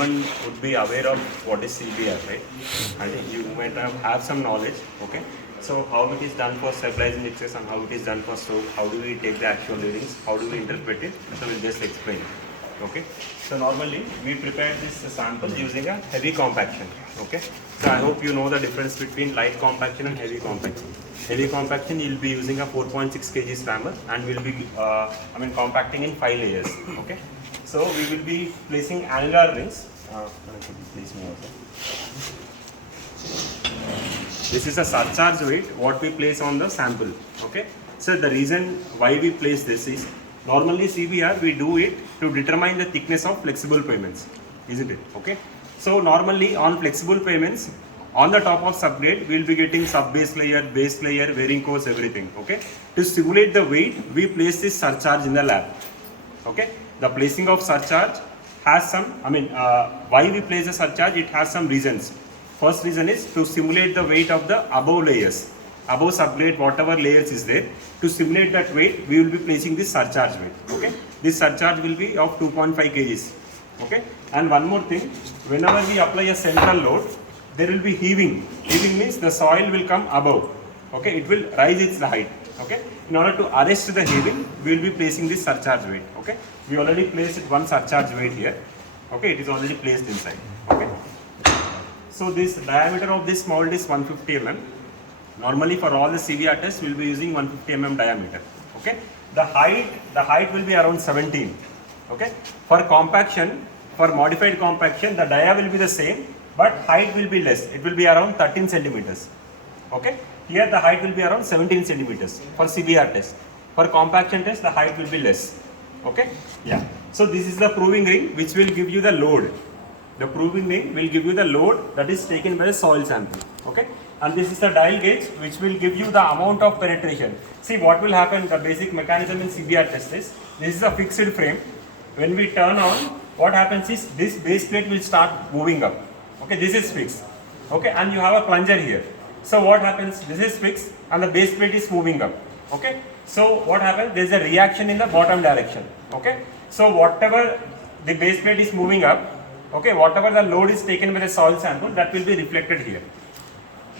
everyone would be aware of what is CBR, right? And you might have some knowledge, okay? So how it is done for stabilizing mixes and how it is done for stroke, how do we take the actual readings, how do we interpret it? So we'll just explain, okay? So normally we prepare this sample using a heavy compaction, okay? So I hope you know the difference between light compaction and heavy compaction. Heavy compaction, you'll be using a 4.6 kg slammer and we'll be compacting in 5 layers, okay? So we will be placing annular rings. This is a surcharge weight what we place on the sample, okay? So the reason why we place this is normally CBR we do it to determine the thickness of flexible pavements, isn't it? Okay. So normally on flexible pavements, on the top of subgrade, we will be getting sub-base layer, wearing course, everything. Okay. To simulate the weight, we place this surcharge in the lab. Okay. The placing of surcharge has some, why we place the surcharge, it has some reasons. First reason is to simulate the weight of the above layers, above subgrade, whatever layers is there. To simulate that weight, we will be placing this surcharge weight. Okay. This surcharge will be of 2.5 kgs. Okay. And one more thing, whenever we apply a central load, there will be heaving. Heaving means the soil will come above. Okay. It will rise its height. Okay. In order to arrest the heaving, we will be placing this surcharge weight. Okay. We already placed one surcharge weight here. Okay. It is already placed inside. Okay. So this diameter of this mold is 150 mm. Normally for all the CBR tests, we will be using 150 mm diameter. Okay. The height will be around 17. Okay. For compaction, for modified compaction, the dia will be the same, but height will be less. It will be around 13 centimeters. Okay. Here the height will be around 17 centimeters for CBR test. For compaction test, the height will be less. Okay. Yeah. So this is the proving ring which will give you the load. The proving ring will give you the load that is taken by the soil sample. Okay. And this is the dial gauge which will give you the amount of penetration. See what will happen, the basic mechanism in CBR test is, this is a fixed frame. When we turn on, what happens is this base plate will start moving up. Okay, this is fixed. Okay, and you have a plunger here. So what happens, this is fixed and the base plate is moving up. Okay, so what happens, there is a reaction in the bottom direction. Okay, so whatever the base plate is moving up, okay, whatever the load is taken by the soil sample, that will be reflected here.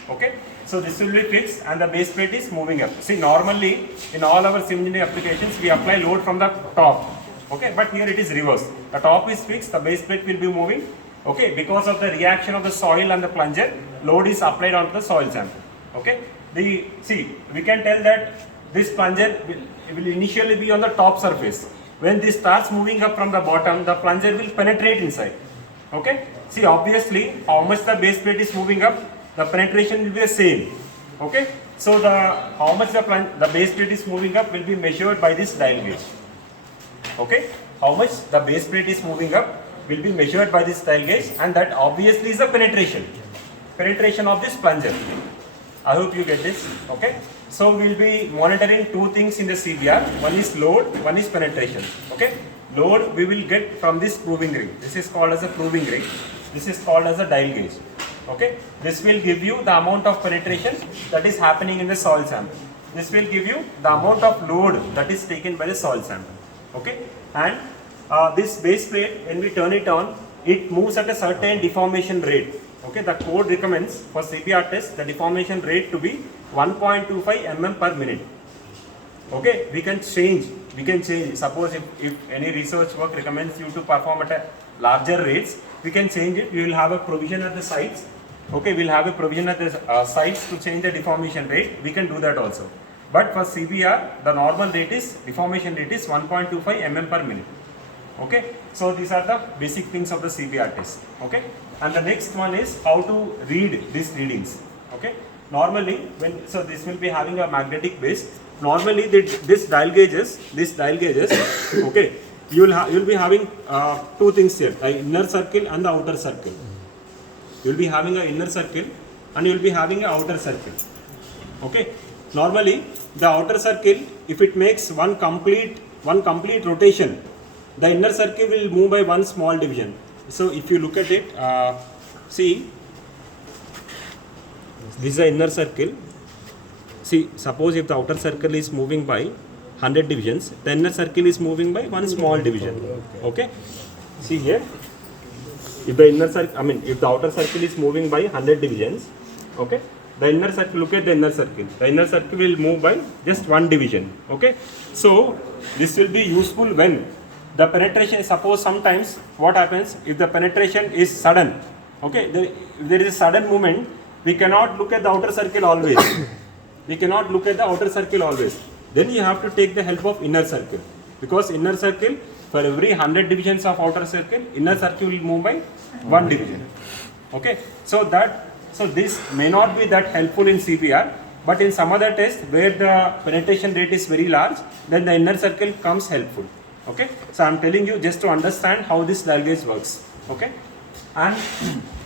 Okay, so this will be fixed and the base plate is moving up. See, normally in all our civil engineering applications, we apply load from the top. Okay, but here it is reversed. The top is fixed, the base plate will be moving. Okay, because of the reaction of the soil and the plunger, load is applied onto the soil sample. Okay, see, we can tell that this plunger will initially be on the top surface. When this starts moving up from the bottom, the plunger will penetrate inside. Okay, see, obviously, how much the base plate is moving up, the penetration will be the same. Okay, so how much the base plate is moving up will be measured by this dial gauge. Okay, how much the base plate is moving up will be measured by this dial gauge, and that obviously is the penetration of this plunger. I hope you get this. Okay, so we will be monitoring two things in the CBR. One is load, one is penetration. Okay, load we will get from this proving ring. This is called as a proving ring. This is called as a dial gauge. Okay, this will give you the amount of penetration that is happening in the soil sample. This will give you the amount of load that is taken by the soil sample. Okay, and this base plate, when we turn it on, it moves at a certain deformation rate. Okay, the code recommends for CBR test the deformation rate to be 1.25 mm per minute. Okay, we can change. Suppose if any research work recommends you to perform at a larger rates, we can change it. We will have a provision at the sites. Okay, we'll have a provision at the sites to change the deformation rate. We can do that also. But for CBR, the normal rate is, deformation rate is 1.25 mm per minute. Okay, so these are the basic things of the CBR test. Okay, and the next one is how to read these readings. Okay, normally so this will be having a magnetic base. Normally this dial gauges, okay, you will be having two things here, the inner circle and the outer circle. You will be having an inner circle and you will be having an outer circle. Okay, normally the outer circle, if it makes one complete rotation, the inner circle will move by one small division. So if you look at it, see, this is the inner circle. See, suppose if the outer circle is moving by 100 divisions, the inner circle is moving by one small division. Okay, see here, if the inner circle, I mean, if the outer circle is moving by 100 divisions, okay, the inner circle, look at the inner circle. The inner circle will move by just 1 division, okay. So this will be useful when the penetration, suppose sometimes what happens if the penetration is sudden, okay, if there is a sudden movement, we cannot look at the outer circle always. We cannot look at the outer circle always. Then you have to take the help of inner circle, because inner circle, for every 100 divisions of outer circle, inner circle will move by 1 division. Okay, so this may not be that helpful in CBR, but in some other test where the penetration rate is very large, then the inner circle comes helpful. Okay, so I am telling you just to understand how this dial gauge works. Okay, and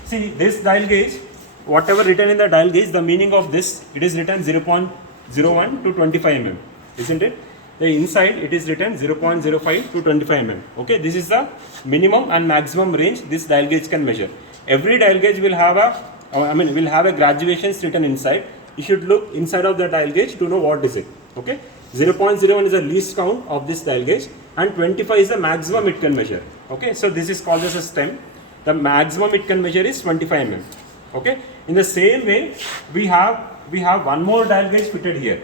see this dial gauge, whatever written in the dial gauge, the meaning of this, it is written 0.01 to 25 mm, isn't it? The inside it is written 0.05 to 25 mm. Okay, this is the minimum and maximum range this dial gauge can measure. Every dial gauge will have a graduations written inside. You should look inside of the dial gauge to know what is it. Okay, 0.01 is the least count of this dial gauge, and 25 is the maximum it can measure. Okay, so this is called as a stem. The maximum it can measure is 25 mm. Okay, in the same way we have one more dial gauge fitted here.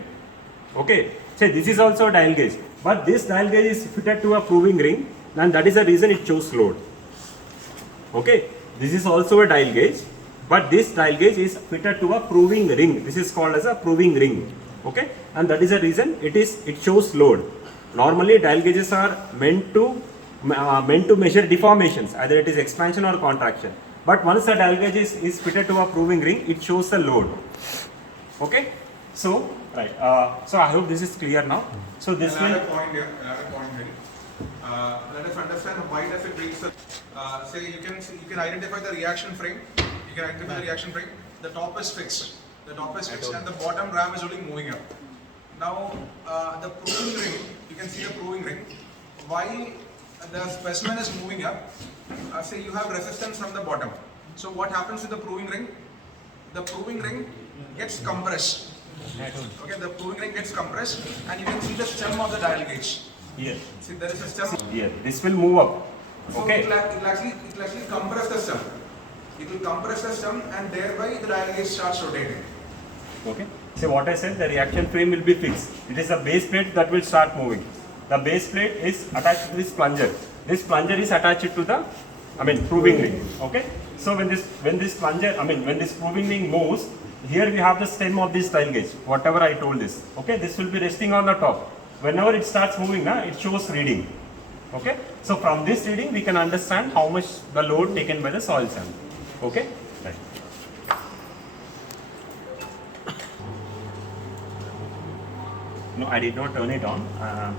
Okay, so this is also a dial gauge, but this dial gauge is fitted to a proving ring, and that is the reason it shows load. Okay, this is also a dial gauge, but this dial gauge is fitted to a proving ring. This is called as a proving ring. Okay, and that is the reason it shows load. Normally dial gauges are meant to measure deformations, either it is expansion or contraction. But once the dial gauge is fitted to a proving ring, it shows the load. Okay, so right. So I hope this is clear now. So this will. Another point here. Let us understand why does it reach the. Say you can identify the reaction frame. You can identify the reaction frame. The top is fixed. The top is fixed, and the bottom ram is only moving up. Now the proving ring. You can see the proving ring. While the specimen is moving up, say you have resistance from the bottom. So what happens with the proving ring? The proving ring gets compressed. Okay, the proving ring gets compressed, and you can see the stem of the dial gauge. Here. See, there is a stem. Here. This will move up. Okay. So it will actually compress the stem. It will compress the stem, and thereby the dial gauge starts rotating. Okay. So what I said, the reaction frame will be fixed. It is the base plate that will start moving. The base plate is attached to this plunger. This plunger is attached to the, proving ring. Okay. So when this proving ring moves, here we have the stem of this dial gauge. Whatever I told this. Okay. This will be resting on the top. Whenever it starts moving, it shows reading. Okay. So from this reading, we can understand how much the load taken by the soil sample. Okay. Right. No, I did not turn it on.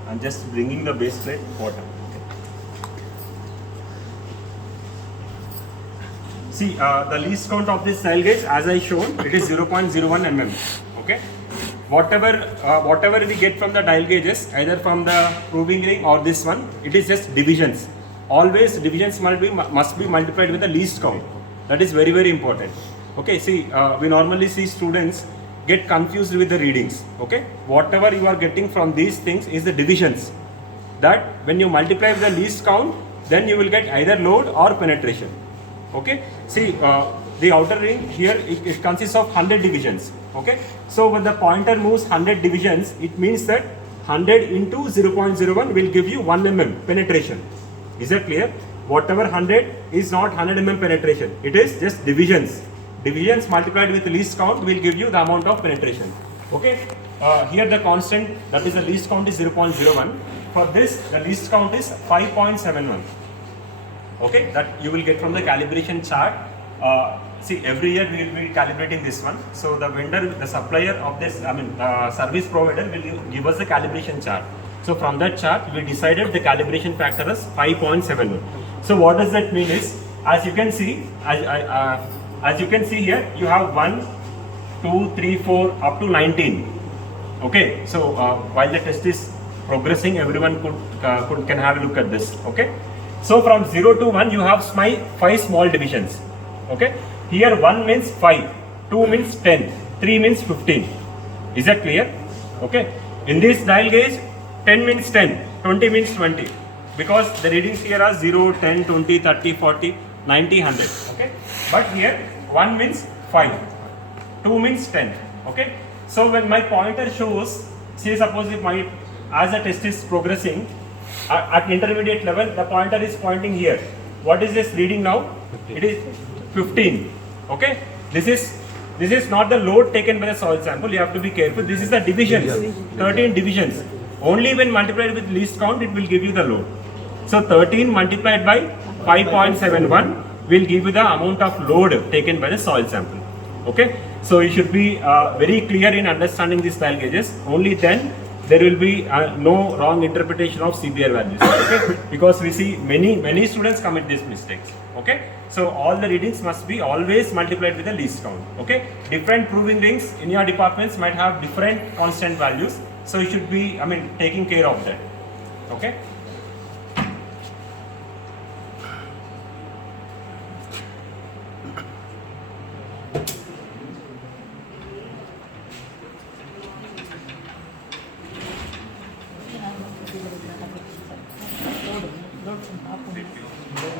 I'm just bringing the base plate bottom. See, the least count of this dial gauge, as I shown, it is 0.01 mm. Okay. Whatever we get from the dial gauges, either from the proving ring or this one, it is just divisions. Always divisions must be multiplied with the least count. That is very, very important. Okay. See, we normally see students get confused with the readings. Okay, whatever you are getting from these things is the divisions, that when you multiply with the least count, then you will get either load or penetration. Okay, see, the outer ring here, it consists of 100 divisions. Okay, so when the pointer moves 100 divisions, it means that 100 into 0.01 will give you 1 mm penetration. Is that clear? Whatever 100 is not 100 mm penetration, it is just divisions. Divisions multiplied with the least count will give you the amount of penetration. Okay. Here the constant, that is the least count, is 0.01. For this, the least count is 5.71. Okay. That you will get from the calibration chart. See, every year we will be calibrating this one. So the vendor, the supplier of this, service provider will give us the calibration chart. So from that chart, we decided the calibration factor as 5.71. So what does that mean is, as you can see, as you can see here, you have 1, 2, 3, 4 up to 19. Okay, so while the test is progressing, everyone can have a look at this. Okay, so from 0 to 1, you have 5 small divisions. Okay, here 1 means 5, 2 means 10, 3 means 15. Is that clear? Okay, in this dial gauge, 10 means 10, 20 means 20. Because the readings here are 0, 10, 20, 30, 40. 90, 100. Okay, but here 1 means 5, 2 means 10. Okay, so when my pointer shows, say suppose if my as the test is progressing at intermediate level, the pointer is pointing here. What is this reading now? 15. It is 15. Okay, this is not the load taken by the soil sample. You have to be careful. This is the divisions, 13 divisions. Only when multiplied with least count, it will give you the load. So 13 multiplied by 5.71 will give you the amount of load taken by the soil sample. Okay, so you should be very clear in understanding these dial gauges. Only then there will be no wrong interpretation of CBR values. Okay, because we see many students commit these mistakes. Okay, so all the readings must be always multiplied with the least count. Okay, different proving rings in your departments might have different constant values, so you should be taking care of that. Okay.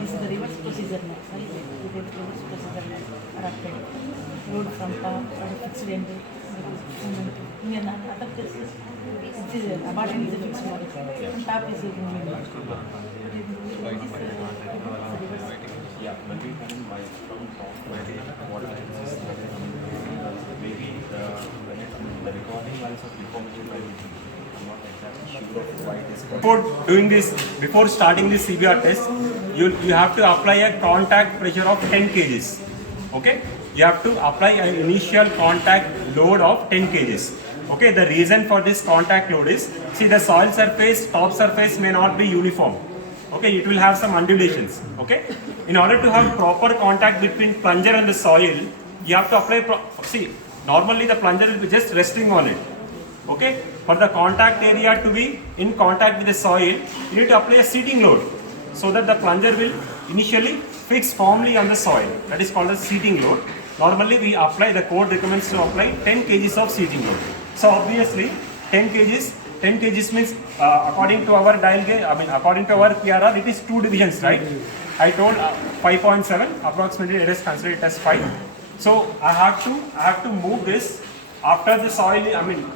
This is the reverse procedure now. Sorry, reverse procedure now. Adapted. Load from top, fixed end. We are not adapted. This is a bottom is a fixed model. From top is a moving model. Yeah, but we can buy from top what maybe the recording lines of deformation by I'm not exactly sure of why this. Before starting this CBR test, you have to apply a contact pressure of 10 kgs. Okay, you have to apply an initial contact load of 10 kgs. Okay, the reason for this contact load is, see, the soil surface, top surface may not be uniform. Okay, it will have some undulations. Okay, in order to have proper contact between plunger and the soil, you have to apply. See, normally the plunger will be just resting on it. Okay, for the contact area to be in contact with the soil, you need to apply a seating load so that the plunger will initially fix firmly on the soil. That is called a seating load. Normally we apply, the code recommends to apply 10 kgs of seating load. So obviously 10 kgs means according to our dial gauge, according to our PRR, it is 2 divisions, right? I told 5.7, approximately it is considered as 5. So I have to move this after the soil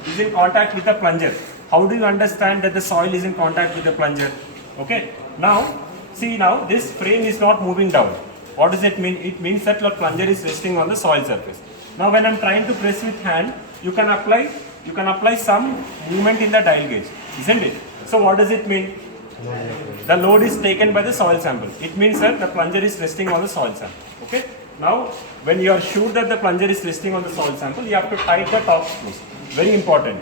is in contact with the plunger. How do you understand that the soil is in contact with the plunger? Okay, now see, now this frame is not moving down. What does it mean? It means that the plunger is resting on the soil surface. Now when I am trying to press with hand, you can apply some movement in the dial gauge, isn't it? So what does it mean? The load is taken by the soil sample. It means that the plunger is resting on the soil sample. Okay. Now, when you are sure that the plunger is resting on the soil sample, you have to tighten the top screws. Very important.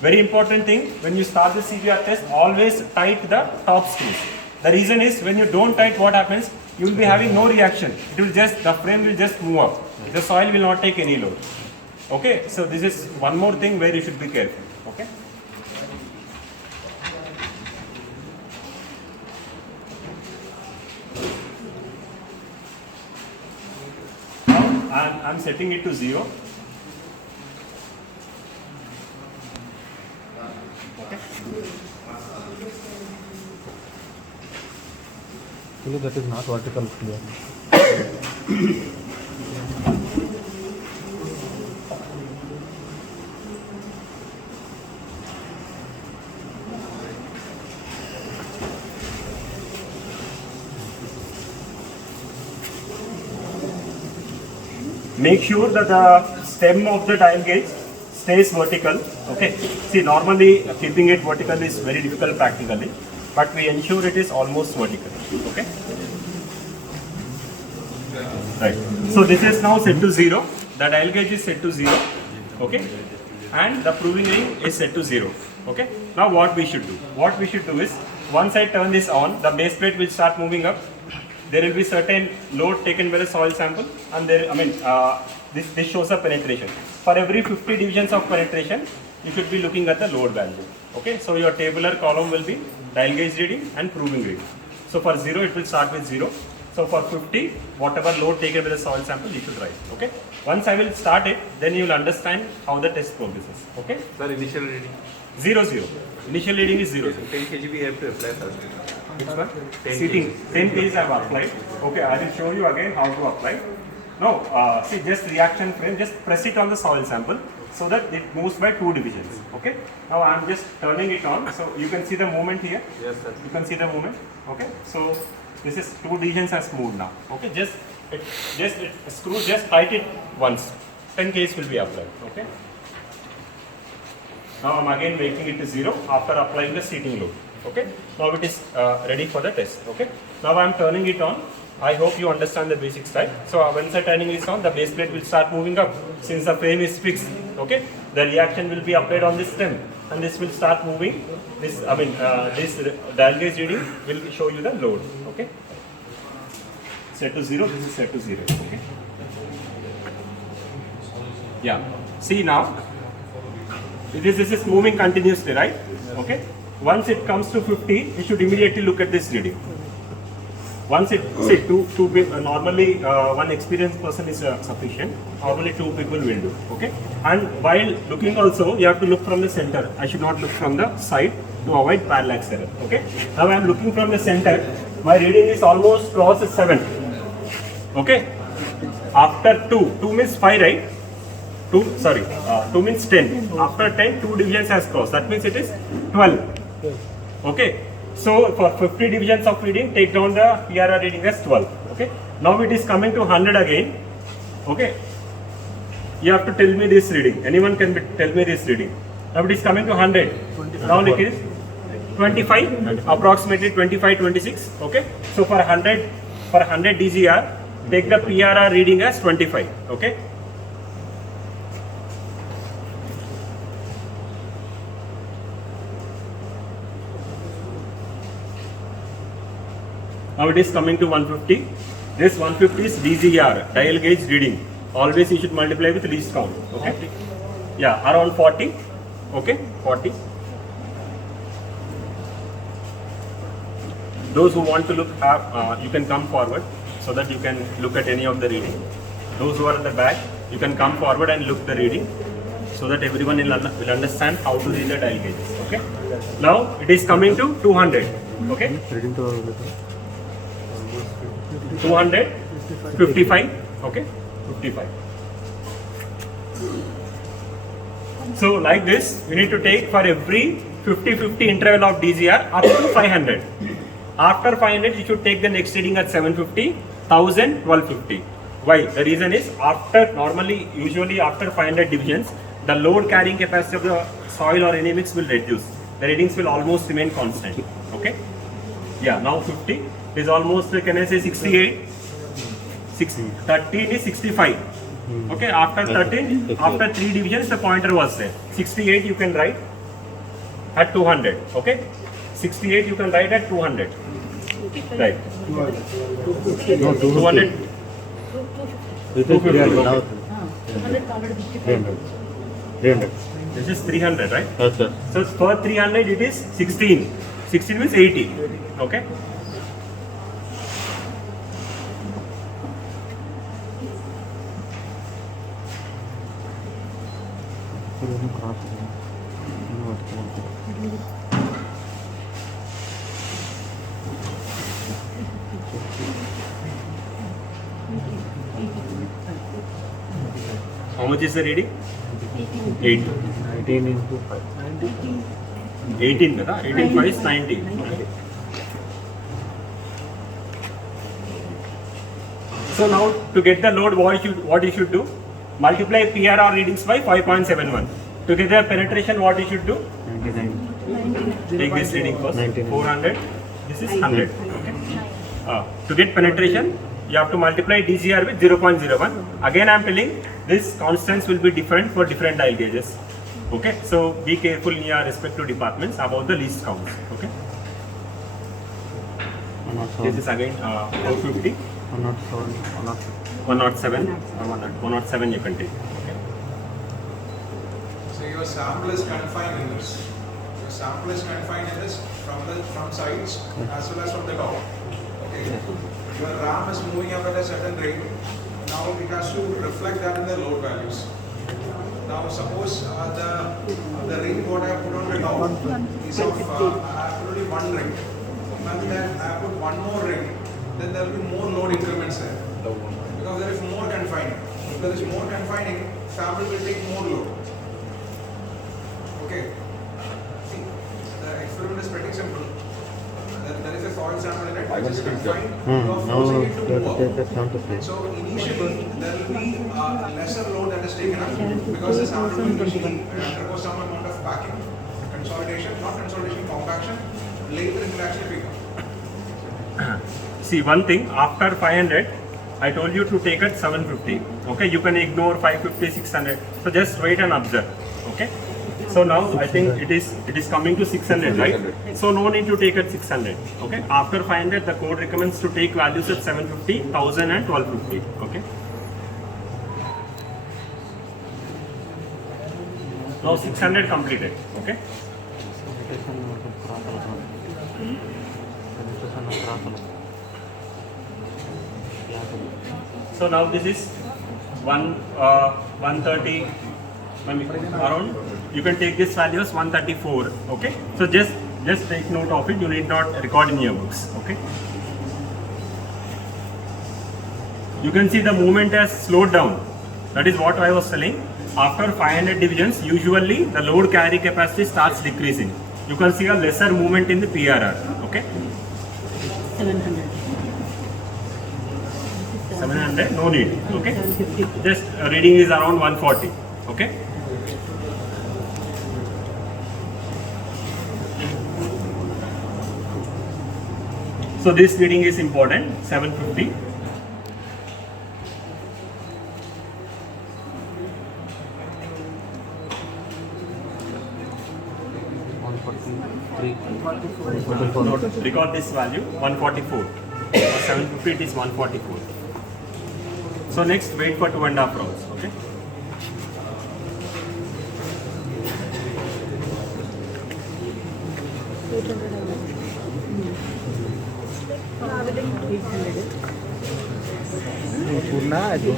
Very important thing, when you start the CBR test, always tighten the top screws. The reason is, when you don't tighten, what happens? You will be having no reaction. It will just, the frame will just move up. The soil will not take any load. Okay, so this is one more thing where you should be careful. Okay. I'm setting it to 0. Okay. Actually, that is not vertical here. Make sure that the stem of the dial gauge stays vertical. Okay. See, normally keeping it vertical is very difficult practically, but we ensure it is almost vertical. Okay. Right. So this is now set to 0. The dial gauge is set to 0. Okay. And the proving ring is set to 0. Okay. Now what we should do? What we should do is, once I turn this on, the base plate will start moving up. There will be certain load taken by the soil sample, and there, this shows a penetration. For every 50 divisions of penetration, you should be looking at the load value. Okay, so your tabular column will be dial gauge reading and proving reading. So for 0, it will start with 0. So for 50, whatever load taken by the soil sample, you should write. Okay. Once I will start it, then you will understand how the test progresses. Okay. Sir, initial reading 0, 0. Initial reading is 0, 0. 10 kg we have to apply first. Which one? Seating. 10 kgs I have applied. Okay, I will show you again how to apply. No, see just reaction frame, just press it on the soil sample so that it moves by 2 divisions. Okay. Now I am just turning it on, so you can see the movement here. Yes, sir. You can see the movement. Okay. So this is 2 divisions has moved now. Okay. Screw just tight it once. 10 kgs will be applied. Okay. Now I am again making it to 0 after applying the seating load. Okay. Now it is ready for the test. Okay. Now I am turning it on. I hope you understand the basics, right? So once the turning is on, the base plate will start moving up. Since the frame is fixed, okay, the reaction will be applied on this stem, and this will start moving. This dial gauge reading will show you the load. Okay. Set to 0. This is set to 0. Okay. Yeah. See now. This is moving continuously, right? Okay. Once it comes to 50, you should immediately look at this reading. Once it, say, normally one experienced person is sufficient. Normally 2 people will do. Okay. And while looking also, you have to look from the center. I should not look from the side to avoid parallax error. Okay. Now I am looking from the center. My reading is almost cross 7. Okay. After 2 means 5, right? 2 means 10. After 10, 2 divisions has crossed. That means it is 12. Okay. So for 50 divisions of reading, take down the PRR reading as 12. Okay. Now it is coming to 100 again. Okay. You have to tell me this reading. Anyone can tell me this reading. Now it is coming to 100. Now it is 25, approximately 25, 26. Okay. So for 100 DGR, take the PRR reading as 25. Okay. Now it is coming to 150. This 150 is DGR, dial gauge reading. Always you should multiply with least count. Okay. Yeah, around 40. Okay, 40. Those who want to look, you can come forward so that you can look at any of the reading. Those who are at the back, you can come forward and look the reading so that everyone will understand how to read the dial gauges. Okay. Now it is coming to 200. Okay. 255. Okay. 55. So like this, we need to take for every 50-50 interval of DGR up to 500. After 500, you should take the next reading at 750, 1000, 1250. Why? The reason is usually after 500 divisions, the load carrying capacity of the soil or any mix will reduce. The readings will almost remain constant. Okay. Yeah. Now 50 is almost, can I say 68? 13 is 65. Okay, after 13, after 3 divisions, the pointer was there. 68 you can write at 200. Okay, 68 you can write at 200. Right. 200. 300. This is 300, right? Yes, sir. So for 300 it is 16. 16 means 80. Okay. How much is the reading? 8. 19 into 5. 18, kada? 18 5 is 90. Okay. So now to get the load, what you should do? Multiply PRR readings by 5.71. To get the penetration, what you should do? 99. Take this reading first. 99. 400. This is 100. Okay. To get penetration, you have to multiply DGR with 0.01. Again, I am telling this constants will be different for different dial gauges. Okay. So be careful in your respective departments about the least counts. Okay. This is again 450. 107 or 107 you can take. Okay. So your sample is confined in this. Your sample is confined in this from sides as well as from the top. Okay. Your RAM is moving up at a certain rate. Now it has to reflect that in the load values. Now suppose the ring what I have put on the top is of I have put only one ring. and then I put one more ring, then there will be more load increments there. Because there is more confining. If there is more confining, sample will take more load. Okay. See, the experiment is pretty simple. There is a soil sample in it, which is confined. You are forcing it to move up. So initially, there will be lesser load that is taken up because the sample will initially undergo some amount of packing, consolidation, not consolidation, compaction. Later it will actually pick up. See, one thing, after 500, I told you to take at 750. Okay, you can ignore 550, 600. So just wait and observe. Okay. So now I think it is coming to 600, right? So no need to take at 600. Okay. After 500, the code recommends to take values at 750, 1000, and 1250. Okay. Now 600 completed. Okay. So now this is 130 around. You can take this value as 134. Okay. So just take note of it. You need not record in your books. Okay. You can see the movement has slowed down. That is what I was telling. After 500 divisions, usually the load carry capacity starts decreasing. You can see a lesser movement in the PRR. Okay. 700. 700, no need. Okay. Just reading is around 140. Okay. So this reading is important. 750. Record this value 144. For 750 it is 144. So next wait for 2.5 rounds. Okay. पूर्ण आहे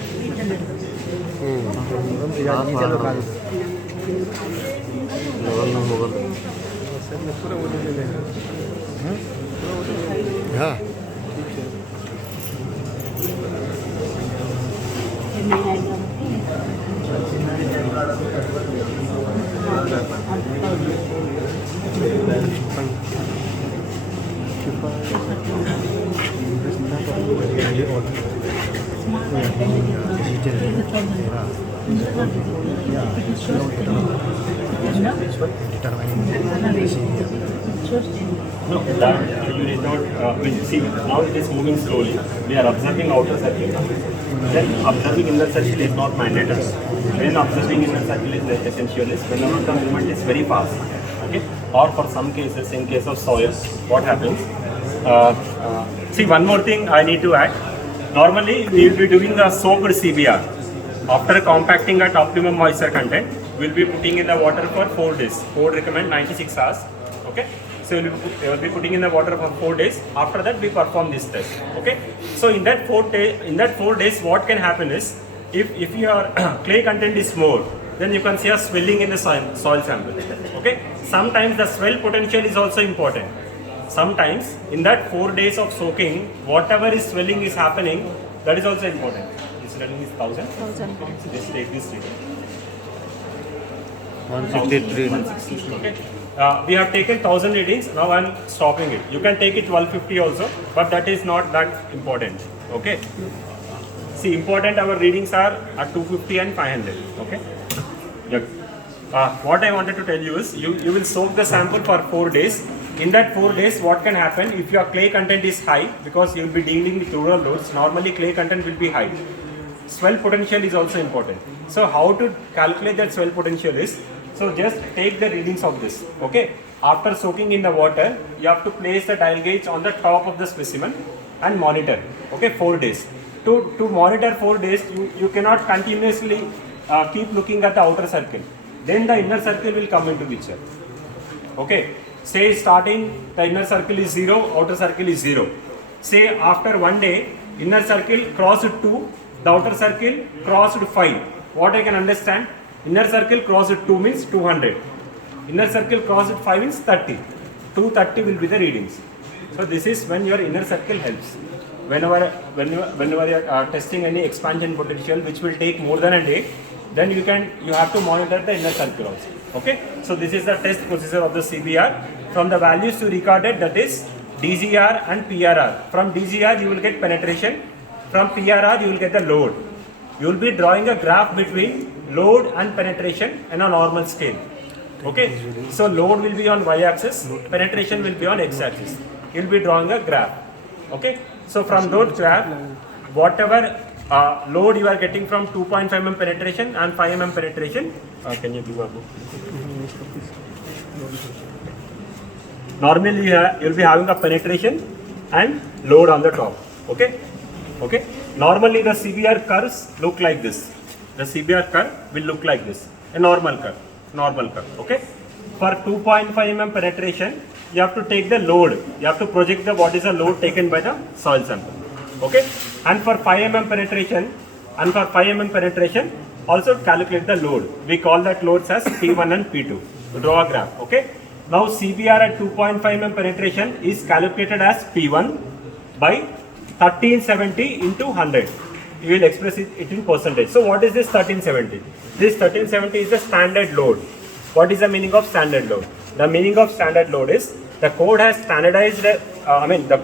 हाँ No, that you need not. See, now it is moving slowly. We are observing outer circle. Then observing inner circle is not mandatory. When observing inner circle is essential is whenever the movement is very fast. Okay. Or for some cases, in case of soil, what happens? See, one more thing I need to add. Normally, we will be doing the soaked CBR. After compacting at optimum moisture content, we will be putting in the water for 4 days. Code recommend 96 hours. Okay. So we will be putting in the water for 4 days. After that, we perform this test. Okay. So in that 4 days, what can happen is, if your clay content is more, then you can see a swelling in the soil sample. Okay. Sometimes the swell potential is also important. Sometimes in that 4 days of soaking, whatever is swelling is happening, that is also important. This reading is 1000. So just take this reading. 163. 160. Okay. We have taken 1000 readings. Now I am stopping it. You can take it 1250 also, but that is not that important. Okay. See, important our readings are at 250 and 500. Okay. Yeah. What I wanted to tell you is, you will soak the sample for 4 days. In that 4 days, what can happen if your clay content is high, because you will be dealing with rural loads. Normally, clay content will be high. Swell potential is also important. So, how to calculate that swell potential is, so just take the readings of this. Okay. After soaking in the water, you have to place the dial gauge on the top of the specimen and monitor. Okay, 4 days. To monitor 4 days, you cannot continuously keep looking at the outer circle. Then the inner circle will come into picture. Okay. Say starting, the inner circle is 0, outer circle is 0. Say after 1 day, inner circle crossed 2, the outer circle crossed 5. What I can understand? Inner circle crossed 2 means 200. Inner circle crossed 5 means 30. 230 will be the readings. So this is when your inner circle helps. Whenever you are testing any expansion potential which will take more than a day, then you have to monitor the inner circle also. Okay. So this is the test procedure of the CBR. From the values you recorded, that is DGR and PRR. From DGR you will get penetration. From PRR you will get the load. You will be drawing a graph between load and penetration in a normal scale. Okay. So load will be on y-axis, penetration will be on x-axis. You will be drawing a graph. Okay. So from those graph, whatever load you are getting from 2.5 mm penetration and 5 mm penetration, can you give a book? Normally you will be having a penetration and load on the top. Okay. Okay. Normally the CBR curves look like this. The CBR curve will look like this. A normal curve. Okay. For 2.5 mm penetration, you have to take the load. You have to project what is the load taken by the soil sample. Okay. And for 5 mm penetration, also calculate the load. We call that loads as P1 and P2. Draw a graph. Okay. Now CBR at 2.5 mm penetration is calculated as P1 by 1370 into 100. You will express it in percentage. So what is this 1370? This 1370 is the standard load. What is the meaning of standard load? The meaning of standard load is the code has standardized,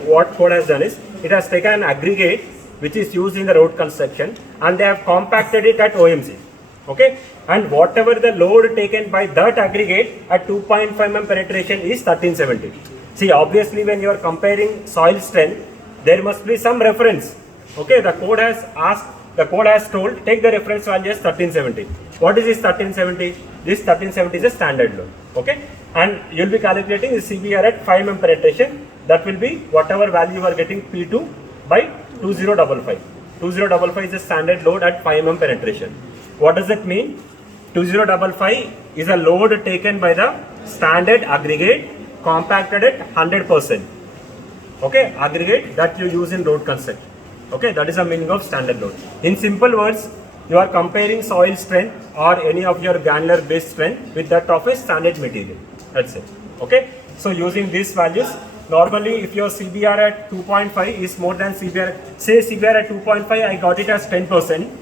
what code has done is it has taken an aggregate which is used in the road construction and they have compacted it at OMC. Okay, and whatever the load taken by that aggregate at 2.5 mm penetration is 1370. See, obviously when you are comparing soil strength, there must be some reference. Okay, the code has told take the reference value as 1370. What is this 1370? This 1370 is a standard load. Okay, and you will be calculating the CBR at 5 mm penetration. That will be whatever value you are getting P2 by 2055. 2055 is a standard load at 5 mm penetration. What does it mean? 2055 is a load taken by the standard aggregate compacted at 100%. Okay, aggregate that you use in road construction. Okay, that is the meaning of standard load. In simple words, you are comparing soil strength or any of your granular based strength with that of a standard material. That's it. Okay, so using these values, normally if your CBR at 2.5 is more than CBR, say CBR at 2.5 I got it as 10%.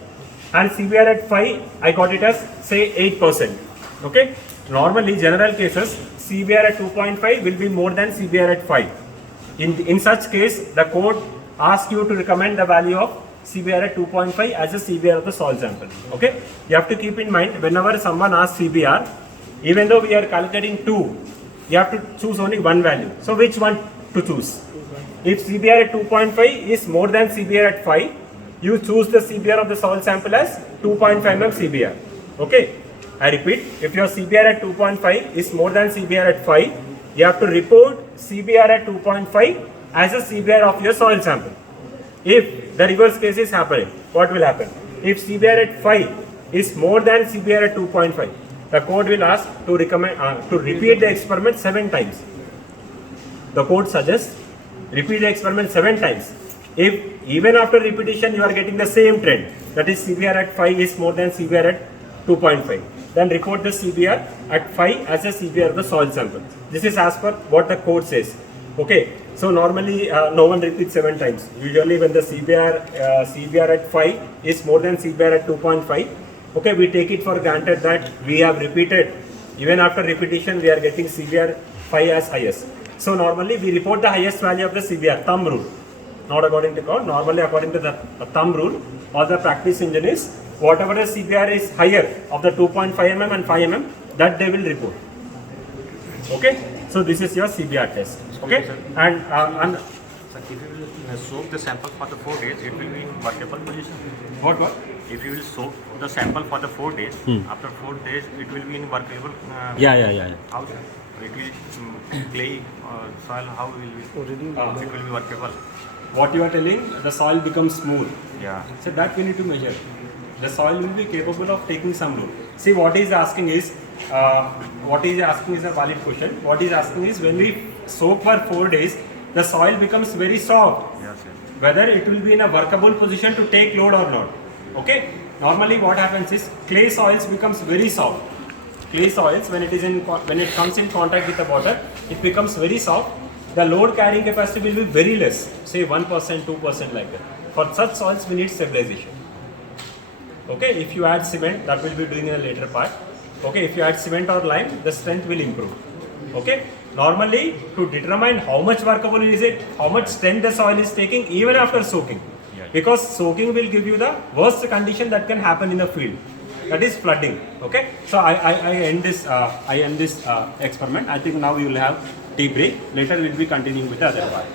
And CBR at 5, I got it as say 8%. Okay. Normally, general cases, CBR at 2.5 will be more than CBR at 5. In such case, the code asks you to recommend the value of CBR at 2.5 as a CBR of the soil sample. Okay. You have to keep in mind whenever someone asks CBR, even though we are calculating 2, you have to choose only one value. So which one to choose? If CBR at 2.5 is more than CBR at 5, you choose the CBR of the soil sample as 2.5 mm CBR. Okay. I repeat, if your CBR at 2.5 is more than CBR at 5, you have to report CBR at 2.5 as a CBR of your soil sample. If the reverse case is happening, what will happen? If CBR at 5 is more than CBR at 2.5, the code will ask to repeat the experiment 7 times. The code suggests repeat the experiment 7 times. If even after repetition you are getting the same trend, that is CBR at 5 is more than CBR at 2.5, then report the CBR at 5 as a CBR of the soil sample. This is as per what the code says. Okay, so normally no one repeats 7 times. Usually when the CBR at 5 is more than CBR at 2.5, okay, we take it for granted that we have repeated. Even after repetition we are getting CBR 5 as highest. So normally we report the highest value of the CBR, thumb rule. Not according to code, normally according to the thumb rule or the practice engine is whatever the CBR is higher of the 2.5 mm and 5 mm, that they will report. Okay, so this is your CBR test. Okay, and Sir, if you will soak the sample for the 4 days, it will be in workable position. what? If you will soak the sample for the 4 days, after 4 days it will be in workable. Yeah. How it will clay soil? How will it will be workable? What you are telling, the soil becomes smooth. Yeah. So that we need to measure. The soil will be capable of taking some load. See, what he is asking is a valid question. What he is asking is when we soak for 4 days, the soil becomes very soft. Yes, sir. Whether it will be in a workable position to take load or not. Okay. Normally, what happens is clay soils becomes very soft. Clay soils, when it comes in contact with the water, it becomes very soft. the load carrying capacity will be very less, say 1%, 2% like that. For such soils, we need stabilization. Okay, if you add cement, that will be doing in a later part. Okay, if you add cement or lime, the strength will improve. Okay, normally to determine how much workable is it, how much strength the soil is taking even after soaking. Because soaking will give you the worst condition that can happen in the field. That is flooding. Okay, so I end this experiment. I think now you will have tea break. Later we will be continuing with the other part.